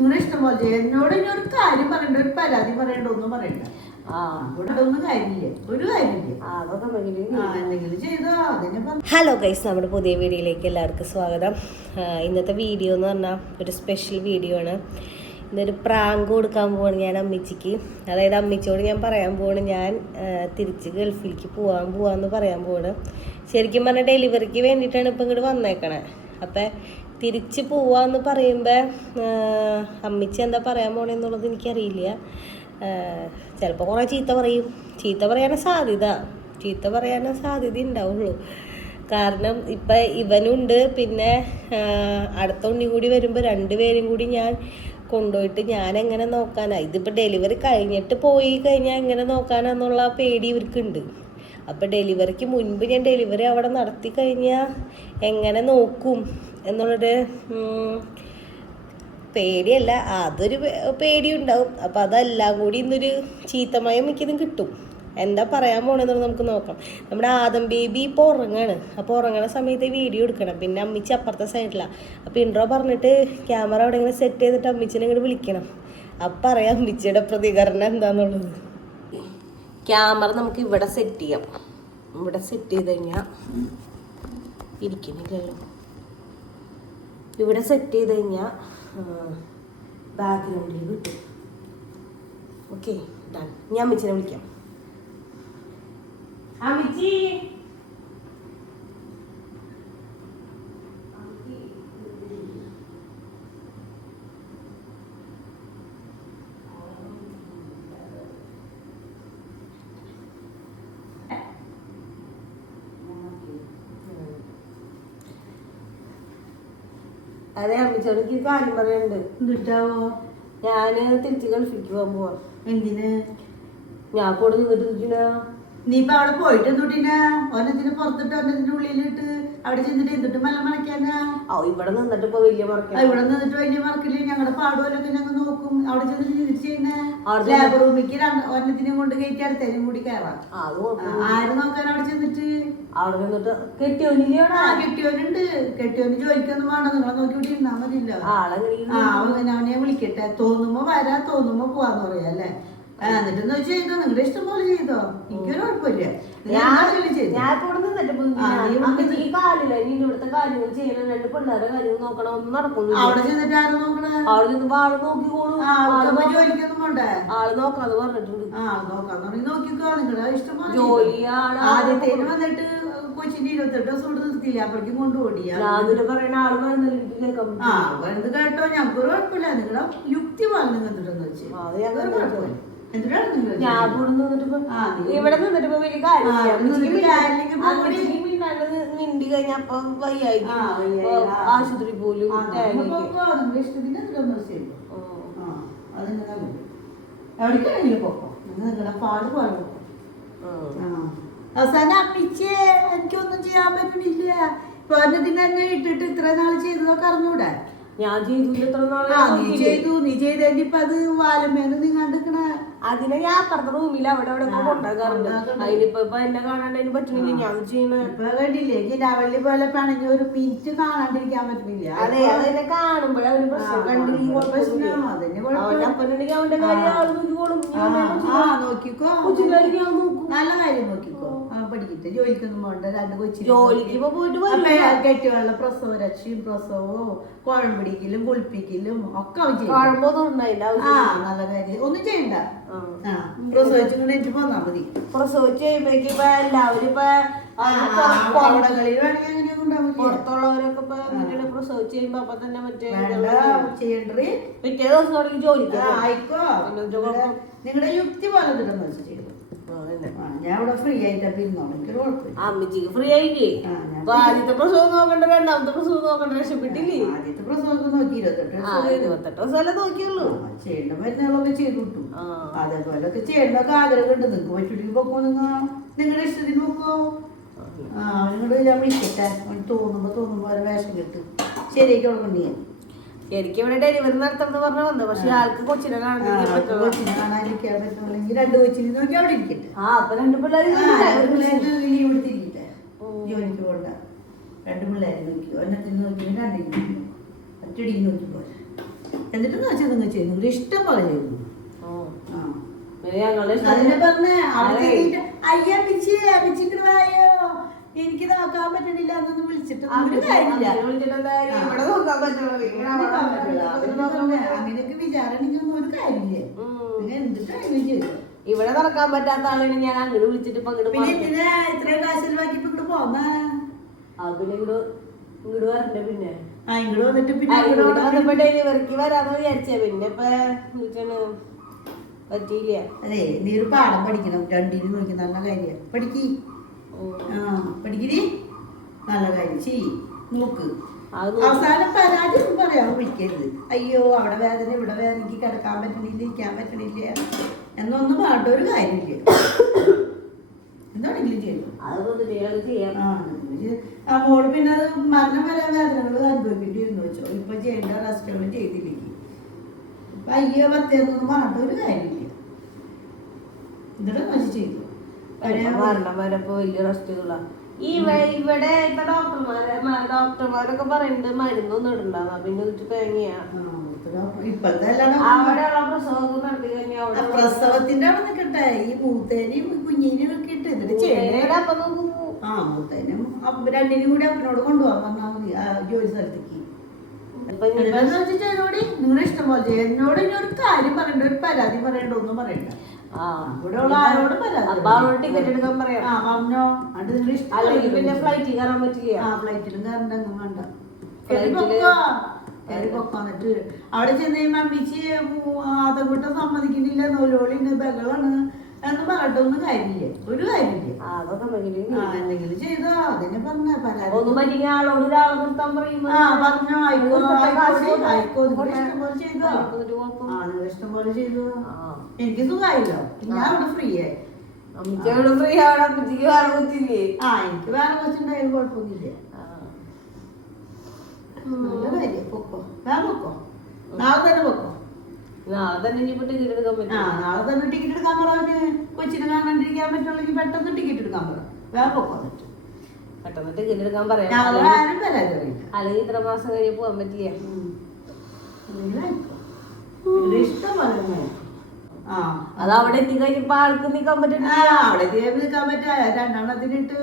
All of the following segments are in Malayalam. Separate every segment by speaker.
Speaker 1: നിങ്ങളുടെ ഇഷ്ടം പോലെ എന്നോട് ഇനി ഒരു കാര്യം പറയണ്ട ഒരു പരാതി പറയണ്ട ഒന്നും പറയണ്ട.
Speaker 2: ഹലോ ഗൈസ് നമ്മുടെ പുതിയ വീഡിയോയിലേക്ക് എല്ലാവർക്കും സ്വാഗതം. ഇന്നത്തെ വീഡിയോ എന്ന് പറഞ്ഞാൽ ഒരു സ്പെഷ്യൽ വീഡിയോ ആണ്. ഇന്നൊരു പ്രാങ്ക് കൊടുക്കാൻ പോവാണ് ഞാൻ അമ്മിച്ചിക്ക്. അതായത് അമ്മച്ചിയോട് ഞാൻ പറയാൻ പോവാണ് ഞാൻ തിരിച്ച് ഗൾഫിലേക്ക് പോകാൻ പോവാന്ന് പറയാൻ പോവാണ്. ശരിക്കും പറഞ്ഞാൽ ഡെലിവറിക്ക് വേണ്ടിയിട്ടാണ് ഇപ്പം ഇങ്ങോട്ട് വന്നേക്കണേ. അപ്പം തിരിച്ച് പോവാന്ന് പറയുമ്പോൾ അമ്മിച്ച് എന്താ പറയാൻ പോണെന്നുള്ളത് എനിക്കറിയില്ല. ചിലപ്പോൾ കുറേ ചീത്ത പറയും. ചീത്ത പറയാനാ സാധ്യത. ചീത്ത പറയാനാ സാധ്യത ഉണ്ടാവുള്ളൂ കാരണം ഇപ്പം ഇവനുണ്ട് പിന്നെ അടുത്ത ഉണ്ണി കൂടി വരുമ്പോൾ രണ്ടുപേരും കൂടി ഞാൻ കൊണ്ടുപോയിട്ട് ഞാൻ എങ്ങനെ നോക്കാനാ? ഇതിപ്പോൾ ഡെലിവറി കഴിഞ്ഞിട്ട് പോയി കഴിഞ്ഞാൽ എങ്ങനെ നോക്കാനാന്നുള്ള പേടി ഇവർക്കുണ്ട്. അപ്പോൾ ഡെലിവറിക്ക് മുൻപ് ഞാൻ ഡെലിവറി അവിടെ നടത്തി കഴിഞ്ഞാൽ എങ്ങനെ നോക്കും? എന്നുള്ളൊരു ഉം, പേടിയല്ല. അതൊരു പേടിയുണ്ടാവും. അപ്പം അതെല്ലാം കൂടി ഇന്നൊരു ചീത്തമയം മിക്കതും കിട്ടും. എന്താ പറയാൻ പോണെന്നുള്ളത് നമുക്ക് നോക്കാം. നമ്മുടെ ആദം ബേബി ഇപ്പോൾ ഉറങ്ങാണ്. അപ്പോൾ ഉറങ്ങണ സമയത്ത് വീഡിയോ എടുക്കണം. പിന്നെ അമ്മിച്ചി അപ്പുറത്തെ സൈഡിലാണ് അപ്പോൾ ഇൻട്രോ പറഞ്ഞിട്ട് ക്യാമറ അവിടെ ഇങ്ങനെ സെറ്റ് ചെയ്തിട്ട് അമ്മിച്ചിനെ ഇങ്ങോട്ട് വിളിക്കണം. അപ്പം അറിയാം അമ്മിച്ചിയുടെ പ്രതികരണം എന്താണെന്നുള്ളത് ക്യാമറ നമുക്ക് ഇവിടെ സെറ്റ് ചെയ്യാം. ഇവിടെ സെറ്റ് ചെയ്ത് കഴിഞ്ഞാൽ ഇരിക്കണില്ലല്ലോ ഇവിടെ സെറ്റ് ചെയ്ത് കഴിഞ്ഞാൽ ബാക്ക്ഗ്രൗണ്ടിൽ കിട്ടും. ഓക്കെ ഡൺ ഞാൻ അമ്മച്ചിനെ വിളിക്കാം. അമ്മച്ചി അതെ അമ്മച്ചോടക്ക് കാര്യം പറയാനുണ്ട്
Speaker 1: എന്നിട്ടാവോ?
Speaker 2: ഞാൻ തിരിച്ച് ഗൾഫിക്ക് പോകാൻ പോവാ.
Speaker 1: എന്തിന്?
Speaker 2: ഞാൻ കൂടെ നിന്നിട്ട് ഇരിക്കണ
Speaker 1: നീ ഇപ്പൊ അവിടെ പോയിട്ട് എന്തുട്ടിനാ? ഓനെന്തിനു പുറത്തിട്ട് ഓനെന്തിന്റെ ഉള്ളിലിട്ട്? അവിടെ ചെന്നിട്ട് എന്തിട്ട് മല മണക്കാനാ
Speaker 2: ഓ ഇവിടെ നിന്നിട്ട് ഇപ്പൊ വലിയ
Speaker 1: ആ,
Speaker 2: മറക്കാം
Speaker 1: ഇവിടെ നിന്നിട്ട് വലിയ മറക്കില്ല ഞങ്ങളുടെ പാടുപോലൊക്കെ ഞങ്ങൾ നോക്കും. അവിടെ ചെന്നിട്ട് തിരിച്ച്
Speaker 2: അവിടെ
Speaker 1: ലേബർ റൂമിക്ക് ഒരെണ്ണത്തിനും കൊണ്ട് കയറ്റി അടുത്തേനും കൂടി കയറാം. ആര് നോക്കാൻ അവിടെ ചെന്നിട്ട്?
Speaker 2: അവിടെ നിന്നിട്ട് കെട്ടിയോനില്ലോടാ
Speaker 1: ആ കെട്ടിയോനുണ്ട്. കെട്ടിയോന് ജോലിക്കൊന്നും വേണം നിങ്ങളെ നോക്കി ഇവിടെ ഇരുന്നാ മതിയല്ലോ. അവനെ വിളിക്കട്ടെ. തോന്നുമ്പോ വരാ തോന്നുമ്പോ പോവാന്ന് പറയാ അല്ലേ? എന്നിട്ടെന്ന് വെച്ച് ചെയ്തോ? നിങ്ങളുടെ ഇഷ്ടം പോലെ ചെയ്തോ? എനിക്കൊരു കുഴപ്പമില്ല. അവിടെ ചെന്നിട്ട് ആരും നോക്കണേ?
Speaker 2: അവിടെ നിന്ന് ആൾ നോക്കിക്കോളും ആൾ
Speaker 1: ജോലിക്കൊന്നും പോണ്ടേ?
Speaker 2: ആൾ നോക്കാന്ന് പറഞ്ഞിട്ടുണ്ട്.
Speaker 1: ആൾ നോക്കാന്ന് പറഞ്ഞു. നോക്കിക്കോ. നിങ്ങളുടെ ഇഷ്ടം പോലെ
Speaker 2: ജോലി
Speaker 1: ആദ്യത്തേന് വന്നിട്ട് കൊച്ചിന്റെ ഇരുപത്തെട്ട് ദിവസം ഇവിടെ നിർത്തിയില്ല? അപ്പോഴേക്കും
Speaker 2: കൊണ്ടുപോടി പറയുന്ന ആൾ പറയുന്നത്.
Speaker 1: കേട്ടോ. ഞങ്ങൾക്കൊരു കുഴപ്പമില്ല. നിങ്ങളുടെ യുക്തി പറഞ്ഞു എന്തിട്ടെന്ന് വെച്ച്. കുഴപ്പമില്ല.
Speaker 2: ഞാൻ ഇവിടെ നിന്നിട്ട് ഇവിടെ നിന്നിട്ട് ഇപ്പൊ വലിയ അമ്മച്ചിക്ക് മിണ്ടാണ്ട് മിണ്ടി വയ്യായി. ആശുപത്രി പോലും
Speaker 1: എവിടേക്കാണെങ്കിലും പൊക്കോ നിങ്ങളുടെ പാട്. അവസാനം അപ്പിച്ചേ എനിക്കൊന്നും ചെയ്യാൻ പറ്റുന്നില്ല പറഞ്ഞതിന് തന്നെ ഇട്ടിട്ട് ഇത്ര നാൾ ചെയ്തതൊക്കെ അറിഞ്ഞൂടെ?
Speaker 2: ഞാൻ ചെയ്തു നാളെ
Speaker 1: നീ ചെയ്തു നീ ചെയ്തതിന്റെ ഇപ്പൊ അത് വാലമേന്ന് നീ കണ്ടിക്കണ
Speaker 2: അതിനെ ഞാൻ അപ്പുറത്തെ റൂമിൽ അവിടെ അവിടെ ഒക്കെ കൊണ്ടാക്കാറുണ്ട്. അതിനിപ്പോ ഇപ്പൊ എന്നെ കാണാണ്ടതിന് പറ്റുന്നില്ല. ഞാൻ ചെയ്യുന്നത്
Speaker 1: ഇപ്പൊ കണ്ടില്ലേ? കിരാവള്ളി പോലെ പണിഞ്ഞ ഒരു മിനിറ്റ് കാണാണ്ടിരിക്കാൻ പറ്റുന്നില്ല.
Speaker 2: അതെ അതെന്നെ കാണുമ്പോഴേ അവന് പ്രശ്നം കണ്ടില്ലെങ്കിൽ അവന്റെ
Speaker 1: കുഴപ്പമില്ല.
Speaker 2: അപ്പനുണ്ടെങ്കിൽ അവന്റെ കാര്യം നോക്കിക്കോളും.
Speaker 1: നോക്കിക്കോ. നല്ല കാര്യം നോക്കിക്കോ. ആ പഠിക്കട്ടെ ജോലിക്കൊന്നും പോകണ്ട രണ്ട് കൊച്ചി
Speaker 2: ജോലിക്ക് ഇപ്പൊ പോയിട്ട്
Speaker 1: കെട്ടിയുള്ള പ്രസവ രക്ഷയും പ്രസവവും കുഴമ്പിടിക്കലും കുളിപ്പിക്കലും ഒക്കെ അവൻ ചെയ്യും. ആ നല്ല കാര്യം. ഒന്നും ചെയ്യണ്ട. പ്രസവിച്ചും കൂടെ എനിക്ക് പോന്നാ മതി.
Speaker 2: പ്രസവിച്ച് കഴിയുമ്പോഴേക്ക് ഇപ്പൊ എല്ലാവരും ഇപ്പൊ
Speaker 1: അവിടങ്ങളിൽ വേണമെങ്കിൽ അങ്ങനെ.
Speaker 2: പുറത്തുള്ളവരൊക്കെ ഇപ്പൊ വീട്ടിൽ പ്രസവിച്ച് കഴിയുമ്പോ അപ്പൊ തന്നെ മറ്റേ
Speaker 1: വേണ്ട ചെയ്യണ്ടേ?
Speaker 2: പിറ്റേ ദിവസം ജോലിക്ക്
Speaker 1: ആയിക്കോ. നിങ്ങളുടെ യുക്തി പോലെ കിട്ടുന്ന വെച്ച് ചെയ്തു
Speaker 2: ആ, അതന്നെ.
Speaker 1: ആ, ഞാൻ ഇവിടെ ഫ്രീ ആയിട്ട് ഇരുന്നോളൂ. എനിക്കൊരു കുഴപ്പമില്ല.
Speaker 2: അമ്മച്ചിക്ക് ഫ്രീ ആയില്ലേ?
Speaker 1: ആ, ഞാൻ
Speaker 2: അപ്പൊ ആദ്യത്തെ പ്രസവം നോക്കണ്ട രണ്ടാമത്തെ പ്രസവം നോക്കണ്ട രക്ഷപ്പെട്ടില്ലേ?
Speaker 1: ആദ്യത്തെ പ്രസവമൊക്കെ നോക്കി ഇരുപത്തെട്ട്
Speaker 2: ആ
Speaker 1: ദിവസം കഴിഞ്ഞു.
Speaker 2: ഇരുപത്തെട്ട് ദിവസമല്ലേ നോക്കിയുള്ളൂ?
Speaker 1: ആ, ചെയ്യേണ്ട മരുന്നുകളൊക്കെ ചെയ്തു കിട്ടും.
Speaker 2: ആ.
Speaker 1: അതേപോലൊക്കെ ചെയ്യണമൊക്കെ ആഗ്രഹമുണ്ട് നിങ്ങൾക്ക് പറ്റൂലെങ്കിൽ പൊക്കോ നിങ്ങൾ നിങ്ങളുടെ ഇഷ്ടത്തിന് പൊക്കോ? ആ നിങ്ങളുടെ ഞാൻ വിളിക്കട്ടെ. അവന് തോന്നുമ്പോ തോന്നുമ്പോ വേഷം കിട്ടും. ശരിയാക്കി കൊടുക്കണ്ടേ?
Speaker 2: എനിക്ക് ഇവിടെ ഡെലിവറി നടത്തണം എന്ന് പറഞ്ഞു വന്നു പക്ഷെ ആൾക്ക് കൊച്ചിനെ
Speaker 1: കൊച്ചിനെ രണ്ട് കൊച്ചിനെ നോക്കി അവിടെ ഇരിക്കട്ടെ.
Speaker 2: ആ അപ്പൊ രണ്ട്
Speaker 1: ലീവ് എടുത്തിരിക്കട്ടെ ജോലിക്ക് രണ്ട് പിള്ളേരെ നോക്കി. ഒന്നത്തിന് നോക്കി രണ്ടിന് ഒറ്റടിക്ക് നോക്കി. പോരാ. എന്നിട്ട് വെച്ചാൽ നിങ്ങൾ ചെയ്യുന്നു? ഇഷ്ടം പോലെ
Speaker 2: പിന്നെ
Speaker 1: അതിനെ പറഞ്ഞ. അയ്യ പിച്ചി വായോ? എനിക്ക് നോക്കാൻ പറ്റണില്ല എന്നൊന്നും വിളിച്ചിട്ട്
Speaker 2: എന്താ കാര്യം?
Speaker 1: അങ്ങനെയൊക്കെ വിചാരണെങ്കിൽ ഒരു കാര്യമില്ല. നിങ്ങൾ എന്തിട്ടാണെങ്കിലും ചെയ്തു
Speaker 2: ഇവിടെ നടക്കാൻ പറ്റാത്ത ആളാണ് ഞാൻ. അങ്ങോട്ട് വിളിച്ചിട്ട് ഇപ്പൊ
Speaker 1: ഇത്രയും കാശിൽ ബാക്കി ഇപ്പൊ ഇങ്ങോട്ട് പോന്നാ?
Speaker 2: അതിന് ഇങ്ങോട്ട് വരണ്ടേ പിന്നെ?
Speaker 1: ഇങ്ങോട്ട് വന്നിട്ട് പിന്നെ
Speaker 2: ഡെലിവറിക്ക് വരാന്ന് വിചാരിച്ചേ. പിന്നെ ഇപ്പൊ പറ്റിയില്ല.
Speaker 1: അതെ നീ ഒരു പാഠം പഠിക്കണം. രണ്ടിനും നോക്കി. നല്ല കാര്യം. പഠിക്ക്. പഠിക്കരി നല്ല കാര്യം. ചെയ്യ് നോക്ക്. അവസാനം പരാതി ഒന്നും പറയാൻ വിളിക്കരുത്. അയ്യോ അവിടെ വേദന ഇവിടെ വേദന എനിക്ക് കിടക്കാൻ പറ്റണില്ല ഇരിക്കാൻ പറ്റണില്ല. എന്നൊന്നും പാട്ട ഒരു കാര്യമില്ല. എന്താണെങ്കിലും
Speaker 2: ചെയ്യാം
Speaker 1: ആ മോൾ പിന്നെ അത് മരണം വരെ വേദനകൾ അനുഭവിക്കേണ്ടി വരുന്നു വെച്ചോ ഇപ്പൊ ചെയ്യേണ്ട റെസ്റ്റുകൾ ചെയ്തില്ലെങ്കിൽ. ഇപ്പൊ അയ്യോ പത്തേന്നൊന്നും പറഞ്ഞിട്ടൊരു കാര്യമില്ല. എന്നിട്ട് നശിച്ചു ചെയ്തു.
Speaker 2: മരണം വരെ ഇപ്പൊ വലിയ ഈ ഇവിടെ ഇപ്പൊ ഡോക്ടർമാരെ ഡോക്ടർമാരൊക്കെ പറയുന്നുണ്ട് മരുന്നൊന്നും ഇടണ്ടാ പിന്നെ എന്നിട്ട് തേങ്ങയാ. അവിടെയുള്ള പ്രസവമൊക്കെ നടത്തി കഴിഞ്ഞാൽ അവിടെ
Speaker 1: പ്രസവത്തിന്റെ അവിടെ നിൽക്കട്ടെ ഈ മൂത്തേനെയും കുഞ്ഞിനെയും ഒക്കെ ഇട്ട് എന്നിട്ട്
Speaker 2: അപ്പൊ നോക്കുമ്പോ
Speaker 1: ആ മൂത്തേനും അപ്പ- രണ്ടിനും കൂടി അപ്പനോട് കൊണ്ടുപോകാൻ പറഞ്ഞാൽ മതി ആ ജോലി സ്ഥലത്തേക്ക്. വെച്ചാൽ ഇഷ്ടം പോലെ എന്നോട് ഇനി ഒരു കാര്യം പറയണ്ട ഒരു പരാതി പറയണ്ട ഒന്നും പറയണ്ട. ആരോട്
Speaker 2: ടിക്കറ്റ് എടുക്കാൻ പറയാം
Speaker 1: ആ പറഞ്ഞോ. അത് നിങ്ങളുടെ ഇഷ്ടം
Speaker 2: അല്ലെങ്കിൽ പിന്നെ ഫ്ലൈറ്റിൽ കയറാൻ പറ്റില്ല
Speaker 1: ആ ഫ്ലൈറ്റിലും കയറണ്ട അങ്ങ് വേണ്ട. എന്നിട്ട് അവിടെ ചെന്ന് കഴിയുമ്പോ അമ്മിച്ച് അതങ്ങോട്ട് സമ്മതിക്കുന്നില്ല. നൂലോളി ബഹളാണ്. എന്ന് പറഞ്ഞിട്ടൊന്നും കാര്യമില്ല. ഒരു കാര്യമില്ല. എന്തെങ്കിലും ചെയ്തോ അതിനെ പറഞ്ഞ പരാതി.
Speaker 2: ഒന്നും പറ്റിയ ആളോട് ഒരാളെ നിർത്താൻ പറയുമ്പോ
Speaker 1: ആ പറഞ്ഞോ ആയിക്കോ ആയിക്കോ ആയിക്കോ
Speaker 2: കൊടുക്കണം.
Speaker 1: നിങ്ങളുടെ ഇഷ്ടം പോലെ ചെയ്തോ?
Speaker 2: എന്നിട്ട് കുഴപ്പം.
Speaker 1: ആ നിങ്ങളുടെ ഇഷ്ടം പോലെ ചെയ്തോ എനിക്ക് സുഖമായില്ലോ. ഞാൻ ഇവിടെ ഫ്രീ ആയി.
Speaker 2: അമ്മച്ചോട് ഫ്രീ ആണ്? അമ്മച്ചിക്ക് വേറെ കുത്തില്ലേ
Speaker 1: ആ എനിക്ക് വേറെ കൊച്ചുണ്ടായാലും കുഴപ്പമൊന്നുമില്ല. നല്ല കാര്യം. പൊക്കോ. വേറെ പൊക്കോ? നാളെ തന്നെ പൊക്കോ?
Speaker 2: നാളെ തന്നെ ഇനിയിപ്പോ ടിക്കറ്റ് എടുക്കാൻ
Speaker 1: ആ
Speaker 2: പറ്റും
Speaker 1: നാളെ തന്നെ ടിക്കറ്റ് എടുക്കാൻ പറഞ്ഞ് കൊച്ചിനെ കാണാണ്ടിരിക്കാൻ പറ്റുള്ളെങ്കിൽ പെട്ടെന്ന് ടിക്കറ്റ് എടുക്കാൻ പറ. വേറെ പൊക്കോ എന്നിട്ട്
Speaker 2: പെട്ടെന്ന് ടിക്കറ്റ് എടുക്കാൻ പറയാം
Speaker 1: ഞങ്ങൾ
Speaker 2: അല്ലെങ്കിൽ-
Speaker 1: ആരും പരാതി അറിയില്ല.
Speaker 2: അല്ലെങ്കിൽ ഇത്ര മാസം കഴിഞ്ഞ് പോകാൻ പറ്റില്ല?
Speaker 1: എന്തെങ്കിലും ആയിക്കോ. നിങ്ങളുടെ ഇഷ്ടം പോലെ തന്നെ ആയിക്കോ. ആ.
Speaker 2: അത് അവിടെ എത്തിക്കഴിഞ്ഞപ്പോ ആൾക്ക് നിക്കാൻ പറ്റില്ല
Speaker 1: അവിടെ എത്തിയാൽ നിൽക്കാൻ പറ്റാ. രണ്ടെണ്ണത്തിനിട്ട്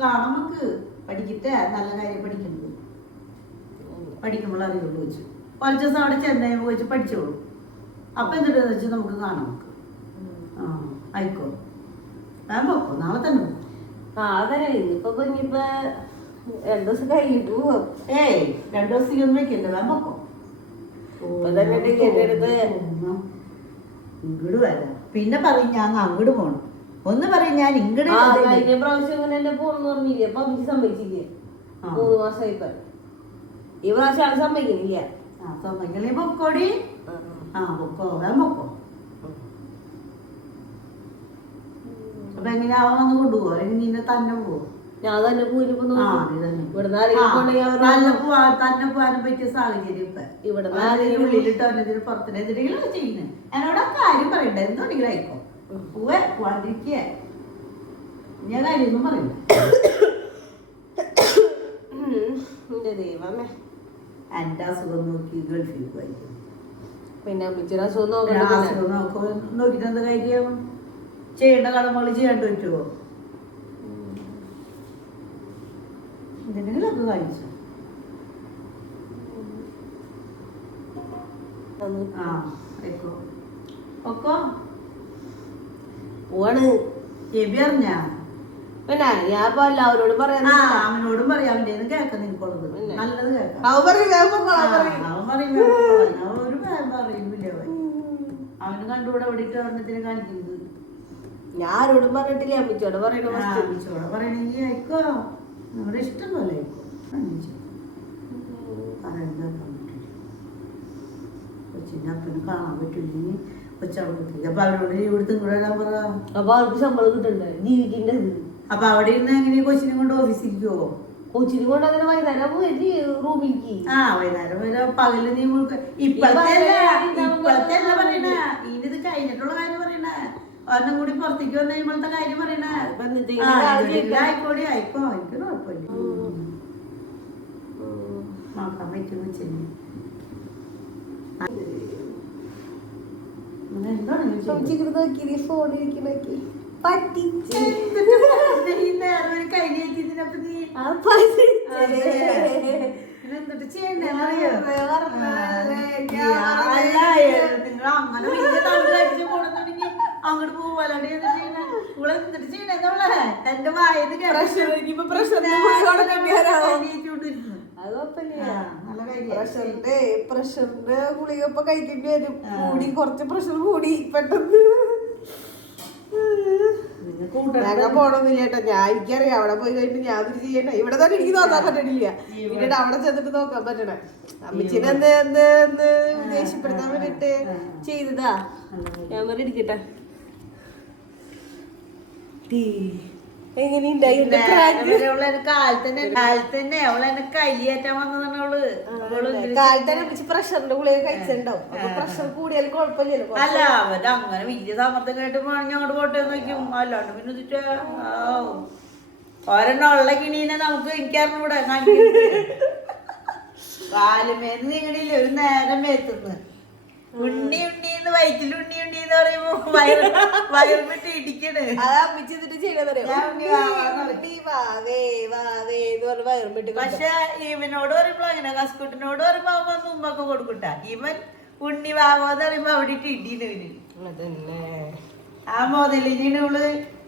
Speaker 1: കാണാൻ നമുക്ക്. പഠിക്കട്ടെ? നല്ല കാര്യം പഠിക്കുന്നത് പഠിക്കുമ്പോൾ അറിയുള്ളൂ വെച്ചു കുറച്ച് ദിവസം അവിടെ ചെന്നൈ പോയിച്ച് പഠിച്ചോളൂ. അപ്പൊ എന്നിട്ട് വെച്ച് നമുക്ക് കാണാം നമുക്ക്. ആ ആയിക്കോ ഞാൻ പോക്കോ? നാളെ തന്നെ പോക്കോ.
Speaker 2: നാളെ തന്നെ ഇന്നിപ്പോ ഇനിയിപ്പോ രണ്ടു ദിവസം കഴിഞ്ഞിട്ട് പോവാം.
Speaker 1: ഏയ് രണ്ടു ദിവസത്തേക്കൊന്നും വെക്കില്ല ഞാൻ പോക്കോ?
Speaker 2: ഇപ്പൊ തന്നെ ടിക്കറ്റ് എടുത്ത്.
Speaker 1: ഇങ്ങോട്ട് വരാം. പിന്നെ പറയും ഞാൻ അങ്ങോട്ട് പോണം. ഒന്ന് പറയും ഞാൻ ഇങ്ങോട്ട്
Speaker 2: കഴിഞ്ഞ പ്രാവശ്യം ഇങ്ങനെ എന്നെ പോണെന്ന് പറഞ്ഞില്ലേ? അപ്പൊ അമ്മയ്ക്ക് സമ്മതിച്ചില്ലേ. മൂന്ന് മാസമായി ഈ പ്രാവശ്യം അത് സമ്മതിക്കുന്നില്ല.
Speaker 1: ആ സമ്മതിക്കണേ പൊക്കോടി. ആ പൊക്കോ വേഗം പൊക്കോ. അപ്പൊ എങ്ങനെയാ അവൻ വന്ന് കൊണ്ടുപോകോ? അല്ലെങ്കിൽ നിന്നെ തന്നെ പോവോ
Speaker 2: ഞാൻ തന്നെ പോയിപ്പോ
Speaker 1: തന്നെ. തന്നെ പോവാൻ തന്നെ പോകാനും പറ്റിയ സാഹചര്യം ഇപ്പൊ.
Speaker 2: ഇവിടെ
Speaker 1: ഉള്ളിലിട്ട് ഉള്ളിലിട്ടോ പുറത്തിന് എന്തെങ്കിലും ചെയ്യുന്നത് എന്നോട് ആ കാര്യം പറയണ്ട. എന്തുണ്ടെങ്കിലും ആയിക്കോ. പോവേ പോവാണ്ടിരിക്കേ. ഞാൻ കാര്യമൊന്നും പറയില്ല.
Speaker 2: എന്റെ ദൈവമേ.
Speaker 1: എന്റെ അസുഖം നോക്കി ഗൾഫിൽ പോയി
Speaker 2: പിന്നെ ഇച്ചിരി അസുഖം
Speaker 1: പിന്നെ
Speaker 2: നോക്കണ്ട
Speaker 1: ആ അസുഖം നോക്കോ. നോക്കിയിട്ട് എന്താ കാര്യം? ചെയ്യേണ്ട കടമകൾ ചെയ്യാണ്ട് പറ്റുമോ എന്തെങ്കിലുമൊക്കെ കാണിച്ചു. ആ ആയിക്കോ. ഒക്കോ
Speaker 2: പോവാണ്.
Speaker 1: എബി അറിഞ്ഞാ?
Speaker 2: പിന്നെ ഞാൻ ഇപ്പൊ എല്ലാവരോടും പറയാൻ
Speaker 1: ആ അവനോടും പറയാം. അവന്റെ കേൾക്കാം നിനക്കുള്ളത്. നല്ലത് കേൾക്കാം.
Speaker 2: അവൻ പറയും പറയും.
Speaker 1: അവൻ പറയും അവൻ ഒരു അവന് കണ്ടുകൂടെ കാണിക്കുന്നത്?
Speaker 2: ഞാൻ ആരോടും പറഞ്ഞിട്ടില്ല അമ്മച്ചോട് പറയണ
Speaker 1: ആയിക്കോ. ഇഷ്ടം പോലെ ആയിക്കോ. അമ്മച്ചി പറയണ്ട കൊച്ചിന്റെ അപ്പന് കാണാൻ പറ്റില്ലെങ്കിൽ കൊച്ചവിടെ അപ്പൊ അവരോട് ഇവിടുത്തെ കൂടെ വരാൻ പറ.
Speaker 2: അപ്പൊ അവർക്ക് ശമ്പളം കിട്ടണ്ടേ? ജീവിക്കേണ്ടത്.
Speaker 1: അപ്പൊ അവിടെ ഇരുന്ന് എങ്ങനെ കൊച്ചിനെ കൊണ്ട് ഓഫീസിൽ ഓഫീസിരിക്കുവോ
Speaker 2: കൊച്ചിനെ കൊണ്ട് അങ്ങനെ വൈകുന്നേരം പോയി. റൂമിലേക്ക്
Speaker 1: ആ വൈകുന്നേരം വരെ പകൽ നീ മുഴുക്ക. ഇപ്പഴത്തെ അല്ല
Speaker 2: ഇപ്പഴത്തെ
Speaker 1: ഇപ്പഴത്തെ അല്ല പറയണേ. ഇനിത് കഴിഞ്ഞിട്ടുള്ള കാര്യം പറയണേ. ഒരെണ്ണം കൂടി പുറത്തേക്ക് വന്നു പറയണേ. ആയിക്കോടി ആയിക്കോ. എനിക്ക് കുഴപ്പമില്ല. നോക്കാൻ
Speaker 2: പറ്റിച്ച്
Speaker 1: എന്നിട്ട് അങ്ങോട്ട് പോവാലാണ്ട് ഇവിടെ ചെയ്യണേ? എന്റെ വായത്
Speaker 2: പ്രഷർ ഇനിയിപ്പോ
Speaker 1: പ്രഷർ
Speaker 2: പ്രഷറിന്റെ പ്രഷറിന്റെ ഗുളിക ഇപ്പൊ കഴിക്കേണ്ടി വരും. കൂടി കുറച്ച് പ്രഷർ കൂടി പെട്ടെന്ന്. ഞങ്ങൾ പോണൊന്നുമില്ല കേട്ടോ. ഞാൻ എനിക്കറിയാം. അവിടെ പോയി കഴിഞ്ഞിട്ട് ഞാൻ ഒരു ചെയ്യണ്ട. ഇവിടെ തന്നെ എനിക്ക് നോക്കാൻ പറ്റണില്ല. പിന്നീട് അവിടെ ചെന്നിട്ട് നോക്കാൻ പറ്റണേ. അമ്മച്ചിനെ എന്ത് എന്ത് എന്ത് ദേഷ്യപ്പെടുത്താൻ വേണ്ടിട്ട് ചെയ്തതാ? ഞാൻ പറഞ്ഞിരിക്കട്ടെ ഇരിക്കട്ടെ പ്രഷറിന്റെ ഗുളിക കഴിച്ചിട്ടുണ്ടാവും. പ്രഷർ കൂടിയാലും കുഴപ്പമില്ലല്ലോ
Speaker 1: അല്ല അവർ അങ്ങനെ വലിയ സമ്മർദ്ദം കേട്ട് പറഞ്ഞ് അങ്ങോട്ട് പോട്ടെ നോക്കും അല്ലാണ്ട് പിന്നെ ഇതിട്ട് ഒരെണ്ണം ഉള്ള കിണീനെ നമുക്ക് എനിക്കറിഞ്ഞൂടെ കാലുമേന്ന് നിങ്ങളില്ല ഒരു നേരം മേത്തുന്ന്. ഉണ്ണി ഉണ്ണി എന്ന് വയറ്റിൽ ഉണ്ണി ഉണ്ണി എന്ന് പറയുമ്പോ വയറ് വയറിട്ട് ഇടിക്കണ്
Speaker 2: അതാ അമ്മിച്ച് എന്നിട്ട്
Speaker 1: പക്ഷെ ഇവനോട് പറയുമ്പോ അങ്ങനെ കസ്കുട്ടിനോട് പറയുമ്പോ അവൻ തുമ്പൊക്കെ കൊടുക്കട്ട. ഇവൻ ഉണ്ണി വാവാന്ന് പറയുമ്പോ അവിടെ ഇട്ട് ഇടീന് ഇവന്.
Speaker 2: അതന്നെ
Speaker 1: ആ മുതലിനെ ഇവൾ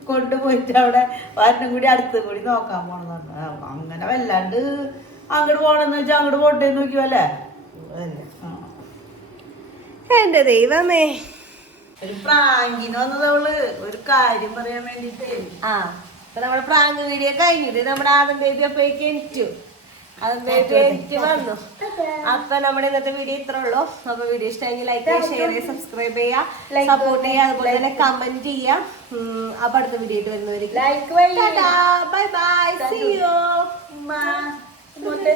Speaker 1: കൊണ്ടുപോയിട്ട് അവിടെ വരണം കൂടി അടുത്ത് കൂടി നോക്കാൻ പോണെന്ന് പറഞ്ഞു അങ്ങനെ വല്ലാണ്ട് അങ്ങോട്ട് പോണെന്ന് വെച്ചാൽ അങ്ങോട്ട് പോട്ടെ നോക്കിയല്ലേ?
Speaker 2: അതന്നെ എന്റെ ദൈവമേ.
Speaker 1: ഒരു പ്രാങ്കിന് വന്നതവൾ ഒരു കാര്യം പറയാൻ വേണ്ടിട്ട്.
Speaker 2: ആ. അപ്പൊ നമ്മുടെ പ്രാങ്ക് വീഡിയോ കഴിഞ്ഞിട്ട് നമ്മുടെ ആദം ബേബി അപ്പോഴേക്ക് എനിറ്റു ആദം ബേബി എനിക്ക് വന്നു. അപ്പൊ നമ്മുടെ ഇന്നത്തെ വീഡിയോ ഇത്ര ഉള്ളൂ. അപ്പൊ വീഡിയോ ഇഷ്ടമെങ്കിൽ ലൈക്ക് ചെയ്യുക ഷെയർ ചെയ്യുക സബ്സ്ക്രൈബ് ചെയ്യുക സപ്പോർട്ട് ചെയ്യുക അതുപോലെ തന്നെ കമന്റ് ചെയ്യുക അപ്പൊ അടുത്ത വീഡിയോ ആയിട്ട് വരുന്നവർക്ക് ബൈ ബൈ സി യു
Speaker 1: ഉമ്മ. ഇങ്ങോട്ട്